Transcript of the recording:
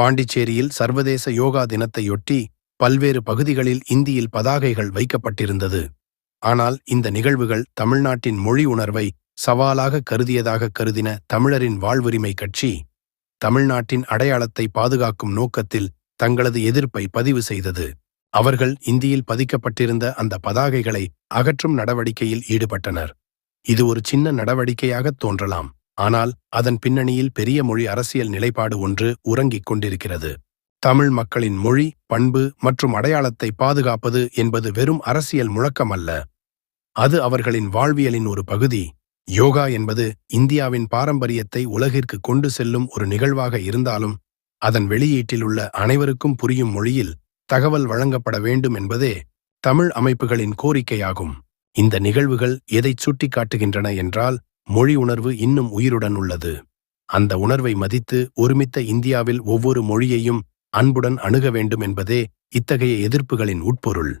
பாண்டிச்சேரியில் சர்வதேச யோகா தினத்தையொட்டி பல்வேறு பகுதிகளில் இந்தியில் பதாகைகள் வைக்கப்பட்டிருந்தது. ஆனால் இந்த நிகழ்வுகள் தமிழ்நாட்டின் மொழி உணர்வை சவாலாக கருதின தமிழரின் வாழ்வுரிமை கட்சி தமிழ்நாட்டின் அடையாளத்தை பாதுகாக்கும் நோக்கத்தில் தங்களது எதிர்ப்பை பதிவு செய்தது. அவர்கள் இந்தியில் பதிக்கப்பட்டிருந்த அந்த பதாகைகளை அகற்றும் நடவடிக்கையில் ஈடுபட்டனர். இது ஒரு சின்ன நடவடிக்கையாகத் தோன்றலாம், ஆனால் அதன் பின்னணியில் பெரிய மொழி அரசியல் நிலைப்பாடு ஒன்று உறங்கிக் கொண்டிருக்கிறது. தமிழ் மக்களின் மொழி, பண்பு மற்றும் அடையாளத்தை பாதுகாப்பது என்பது வெறும் அரசியல் முழக்கமல்ல. அது அவர்களின் வாழ்வியலின் ஒரு பகுதி. யோகா என்பது இந்தியாவின் பாரம்பரியத்தை உலகிற்கு கொண்டு செல்லும் ஒரு நிகழ்வாக இருந்தாலும், அதன் வெளியீட்டில் உள்ள அனைவருக்கும் புரியும் மொழியில் தகவல் வழங்கப்பட வேண்டும் என்பதே தமிழ் அமைப்புகளின் கோரிக்கையாகும். இந்த நிகழ்வுகள் எதைச் சுட்டிக்காட்டுகின்றன என்றால், மொழி உணர்வு இன்னும் உயிருடன் உள்ளது. அந்த உணர்வை மதித்து ஒருமித்த இந்தியாவில் ஒவ்வொரு மொழியையும் அன்புடன் அணுக வேண்டும் என்பதே இத்தகைய எதிர்ப்புகளின் உட்பொருள்.